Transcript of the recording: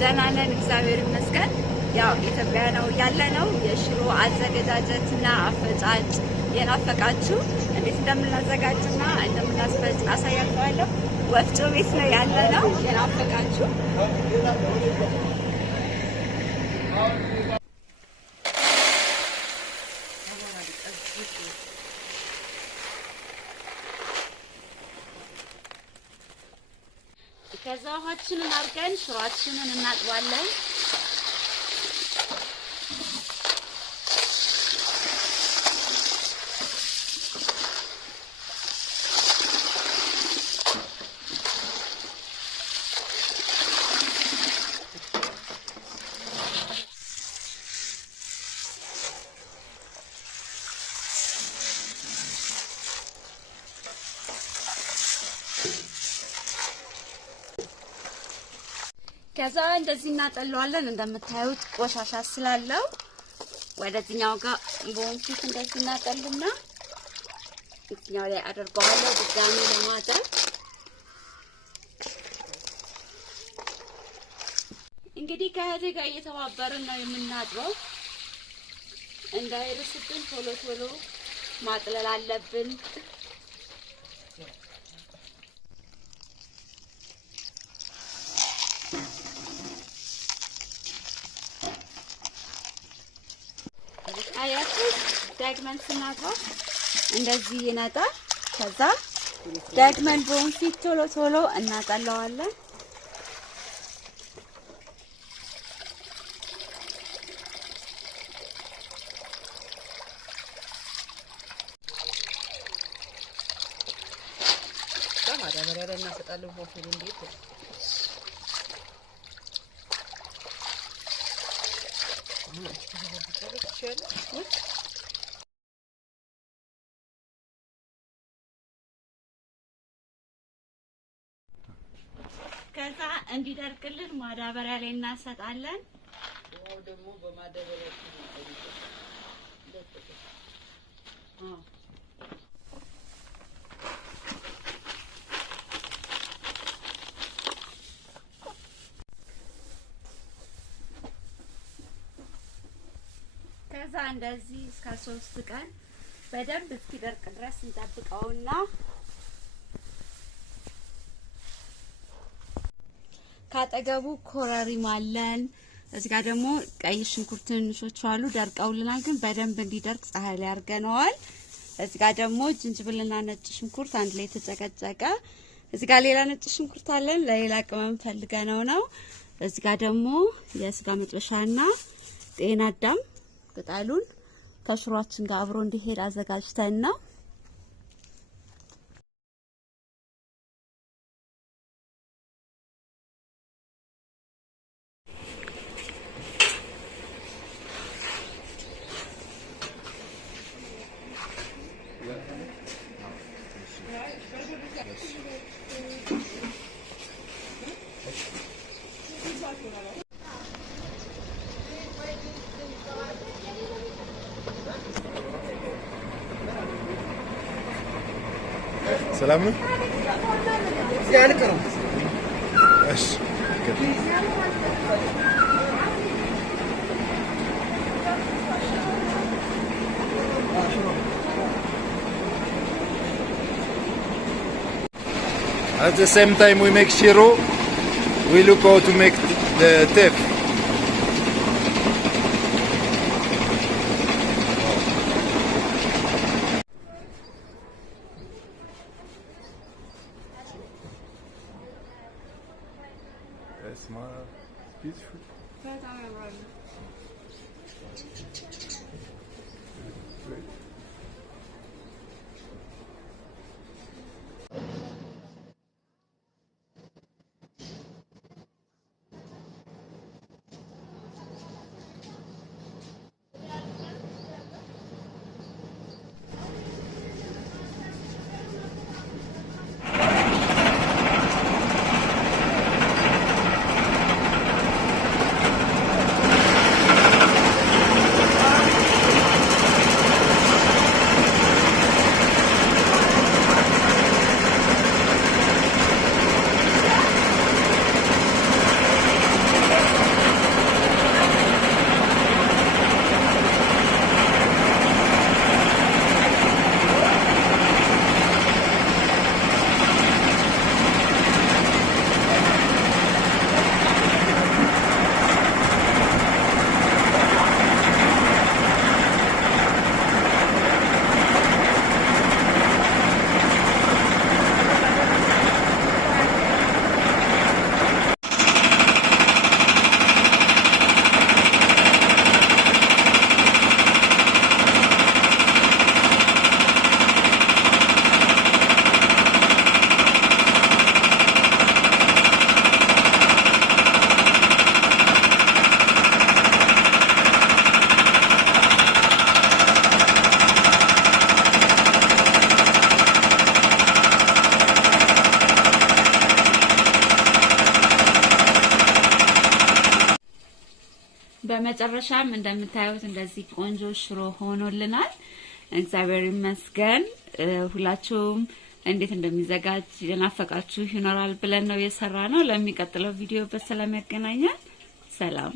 ደህና ነን እግዚአብሔር ይመስገን። ያው ኢትዮጵያ ነው ያለነው። የሽሮ አዘገጃጀትና አፈጫጭ የናፈቃችሁ እንዴት እንደምናዘጋጅና እንደምናስፈጭ አሳያችኋለሁ። ወፍጮ ቤት ነው ያለነው የናፈቃችሁ። ከዛ ውሃችንን አድርገን ሽሮአችንን እናጥባለን። ከዛ እንደዚህ እናጠለዋለን። እንደምታዩት ቆሻሻ ስላለው ወደዚህኛው ጋር ቦንፊት እንደዚህ እናጠልና እዚህኛው ላይ አድርገዋለሁ ድጋሚ ለማጠብ። እንግዲህ ከእህቴ ጋር እየተባበርን ነው የምናጥበው። እንዳይርስብን ቶሎ ቶሎ ማጥለል አለብን። ደግመን ስናጥበው እንደዚህ ይነጣል። ከዛ ደግመን ቦንፊት ቶሎ ቶሎ እናጠለዋለን። ከዛ እንዲደርቅልን ማዳበሪያ ላይ እናሰጣለን። ዋው ደግሞ በማዳበሪያ ከዛ እንደዚህ እስከ 3 ቀን በደንብ እስኪደርቅ ድረስ እንጠብቀውና ካጠገቡ ኮረሪማ አለን። እዚህ ጋር ደግሞ ቀይ ሽንኩርት ትንሾች አሉ ደርቀውልናል፣ ግን በደንብ እንዲደርቅ ፀሐይ ላይ አድርገነዋል። እዚህ ጋር ደግሞ ዝንጅብልና ነጭ ሽንኩርት አንድ ላይ ተጨቀጨቀ። እዚህ ጋር ሌላ ነጭ ሽንኩርት አለን ለሌላ ቅመም ፈልገነው ነው። እዚህ ጋር ደግሞ የስጋ መጥበሻና ጤና አዳም ቅጠሉን ከሽሮአችን ጋር አብሮ እንዲሄድ አዘጋጅተን ነው። ሰላም ነው ያልከ ነው። እሺ At the same time we make shiro, we look how to make the teff. It's beautiful. በመጨረሻም እንደምታዩት እንደዚህ ቆንጆ ሽሮ ሆኖልናል። እግዚአብሔር ይመስገን። ሁላችሁም እንዴት እንደሚዘጋጅ የናፈቃችሁ ይኖራል ብለን ነው የሰራነው። ለሚቀጥለው ቪዲዮ በሰላም ያገናኛል። ሰላም